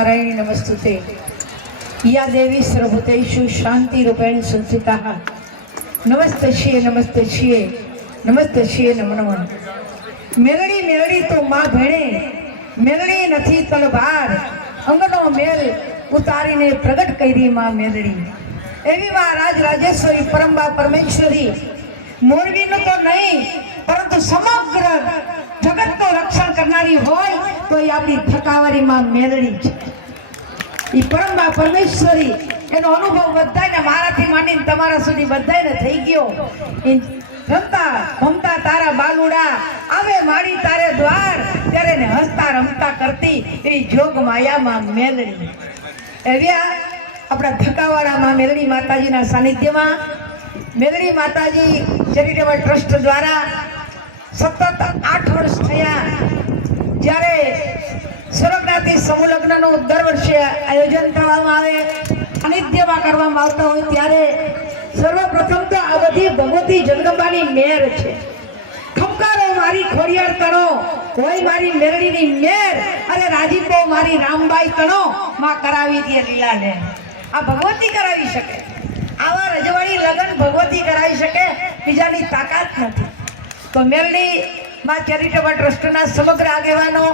नारायणी नमस्तुते। या देवी सर्वभूतेषु शांति रूपेण संस्थिताः। नमस्तश्ये नमस्तश्ये नमस्तश्ये नमो नमः। मेलड़ी मेलड़ी तो माँ भेणे, मेलड़ी नथी तलवार, अंगनो मेल उतारीने प्रगट करी माँ मेलड़ी। एवी माँ राज राजेश्वरी परम्बा परमेश्वरी मोरबी नो तो नहीं परंतु समग्र जगत को रक्षण करनारी होय तो ये आपणी थकावारी माँ मेलड़ी छे। ई परम्बा परमेश्वरी एनो अनुभव बधायने माराथी मांडीने तमारा सुधी बधायने थई गयो। रमता भमता तारा बालुड़ा आवे माड़ी तारे द्वार त्यारे ने हसता रमता करती ए जोग माया माँ मेलड़ी। एव्या अपना थकावाड़ा माँ मेलड़ी माताजीना सानिध्यमां मेलड़ी माताजी चेरिटेबल ट्रस्ट द्वारा सतत 8 वर्ष थया। ज्यारे स्वर्गनाथी समूह लग्नનું દર વર્ષે આયોજન કરવામાં આવે, સાનિધ્યમાં કરવામાં આવતા હોય ત્યારે સર્વપ્રથમ તો આ બધી ભગવતી જગદંબાની મેર છે। ખમકારો મારી ખોડિયાર તણો કોઈ મારી મેરડીની મેર અને રાજીપો મારી રામબાઈ તણો માં કરાવી દે લીલાને। આ ભગવતી કરાવી શકે, આવા રજવાડી લગન ભગવતી કરાવી શકે, બીજાની તાકાત નથી। તો મેરડી માં ચેરિટેબલ ટ્રસ્ટના સમગ્ર આગેવાનો,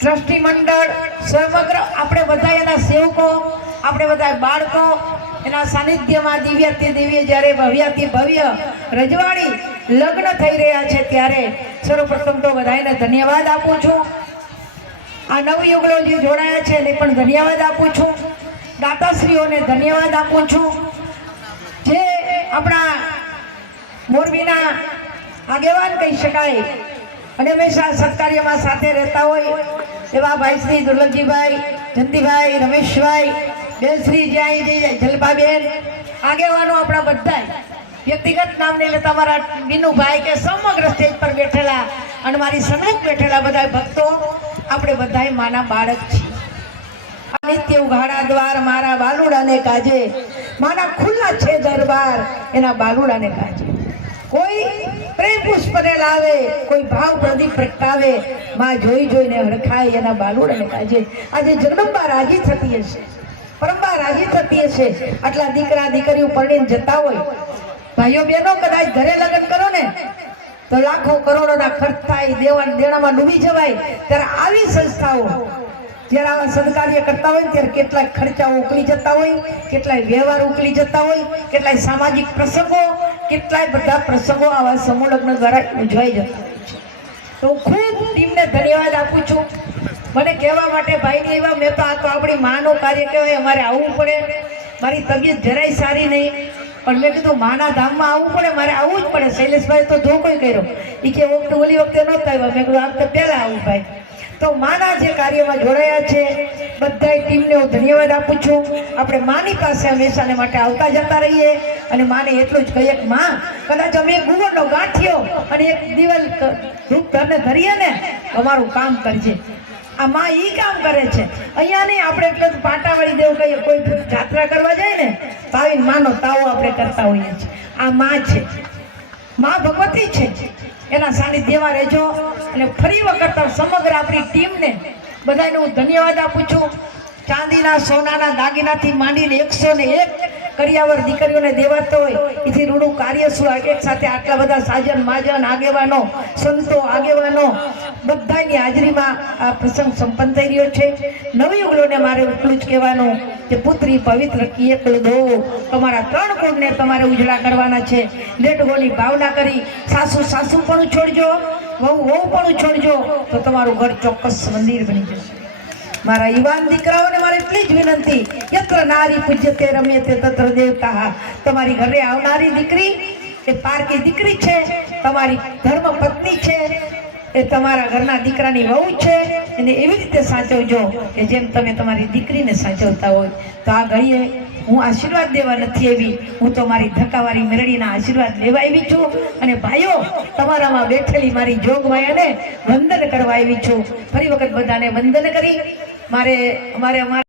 ટ્રસ્ટી મંડળ, સમગ્ર આપણે બધા એના સેવકો, આપણે બધા બાળકો એના સાનિધ્યમાં દિવ્યાતિ દિવ્ય જ્યારે ભવ્યાતિ ભવ્ય રજવાડી લગ્ન થઈ રહ્યા છે ત્યારે સર્વપ્રથમ તો બધાને ધન્યવાદ આપું છું। આ નવયુગલો જે જોડાયા છે એને પણ ધન્યવાદ આપું છું। દાતાશ્રીઓને ધન્યવાદ આપું છું। જે આપણા મોરબીના આગેવાન કહી શકાય અને હંમેશા સત્કાર્યમાં સાથે રહેતા હોય એવા ભાઈ શ્રી દુર્લભજીભાઈ, જયંતિભાઈ, રમેશભાઈ, બેનશ્રી જય જલપાબેન, આગેવાનો આપણા બધા વ્યક્તિગત નામ નહીં લેતા મારા બીનુભાઈ કે સમગ્ર સ્ટેજ પર બેઠેલા અને મારી સન્મુખ બેઠેલા બધા ભક્તો આપણે બધા માના બાળક છીએ। નિત્ય ઉઘાડા દ્વાર મારા બાલુડાને કાજે, માના ખુલ્લા છે દરબાર એના બાલુડાને કાજે। कोई प्रेम पुष्प ने लावे, कोई भाव प्रदीप प्रगटावे, मां जोई जोईने हड़खाय एना बालुडाने काजे। आजे जगदंबा राजी थती हशे, परम्बा राजी थती हशे। आटला दीकरा दीकरीओ परણીને जता होय, भाईओ बहनों कदाच घरे लग्न करो ने तो लाखों करोड़ोना खर्च थाय, देवान देणामां डूबी जवाय। त्यारे आवी संस्थाओ જ્યારે આવા સદકાર્ય કરતા હોય ત્યારે કેટલાય ખર્ચાઓ ઉકળી જતા હોય, કેટલાય વ્યવહાર ઉકળી જતા હોય, કેટલાય સામાજિક પ્રસંગો, કેટલાય બધા પ્રસંગો આવા સમૂહ લગ્ન દ્વારા ઉજવાઈ જતા હોય છે। તો ખૂબ ટીમને ધન્યવાદ આપું છું। મને કહેવા માટે ભાઈને એવા મેં તો આ તો આપણી માનું કાર્ય કહેવાય, અમારે આવવું પડે, મારી તબિયત જરાય સારી નહીં પણ મેં કીધું માના ધામમાં આવવું પડે, મારે આવવું જ પડે। શૈલેષભાઈ તો ધોકો કર્યો, એ કે વખતે ઓલી વખતે નહોતા આવ્યા, મેં કીધું આ વખતે પહેલાં આવું ભાઈ। तो माना जे कार्य में जोड़ाया छे बधाई टीम ने धन्यवाद आपू छूं। आपणे मानी पासे हमेशा ने माटे आवता जता रहीए अने माने एटलुं ज कहीए मां कदाच अमे गुगरनो गांठियो अने एक दीवाल रूप धरने धरीए ने अमारुं काम करजे। आ मां ई काम करे छे। अहींया नहीं आपणे એટલે પાટાવાળી દેવ કહીએ, કોઈ જાત્રા કરવા જાય ને તો આવીને માનો તાવો આપણે કરતા હોઈએ છીએ। આ માं છે, मां भगवती छे, एना सानिध्यमां रहेजो। અને ફરી વખત સમગ્ર આપણી ટીમને બધાને હું ધન્યવાદ આપું છું। ચાંદીના સોનાના દાગીનાથી માંડીને 101 કરિયાવર દીકરીઓને દેવાતો હોય એથી રૂડું કાર્ય શું એક સાથે આટલા બધા સાજન માજન આગેવાનો, સંતો, આગેવાનો બધાની હાજરીમાં આ પ્રસંગ સંપન્ન થઈ રહ્યો છે। નવયુગલોને મારે એટલું જ કહેવાનું કે પુત્રી પવિત્ર કિયકલ દો, તમારા 3 ગુણને તમારે ઉજળા કરવાના છે। લેટગોની ભાવના કરી સાસુ સાસુ પણ છોડજો, વહુ વહુ પણ છોડજો તો તમારું ઘર ચોક્કસ મંદિર બની જશે। मारा युवान दीकराओने मारे એટલી જ વિનંતી, यत्र नारी पूज्यते रम्यते तत्र देवता। तमारी घरे आवनारी दीकरी ए पारकी दीकरी छे, तमारी धर्म पत्नी छे, ए तमारा घरना दीकरानी वहू छे, एने एवी रीते साचवजो के जेम तमे तमारी दीकरीने साचवता होय। तो आ घड़ीए हूँ आशीर्वाद देवा नथी आवी, हूँ तो मारी धक्कावारी मेरडीना आशीर्वाद लेवा आवी छुं अने भाईओ तमारामां बेठेली मारी जोगमायाने वंदन करवा आवी छुं। फरी वखत बधाने वंदन करी मारे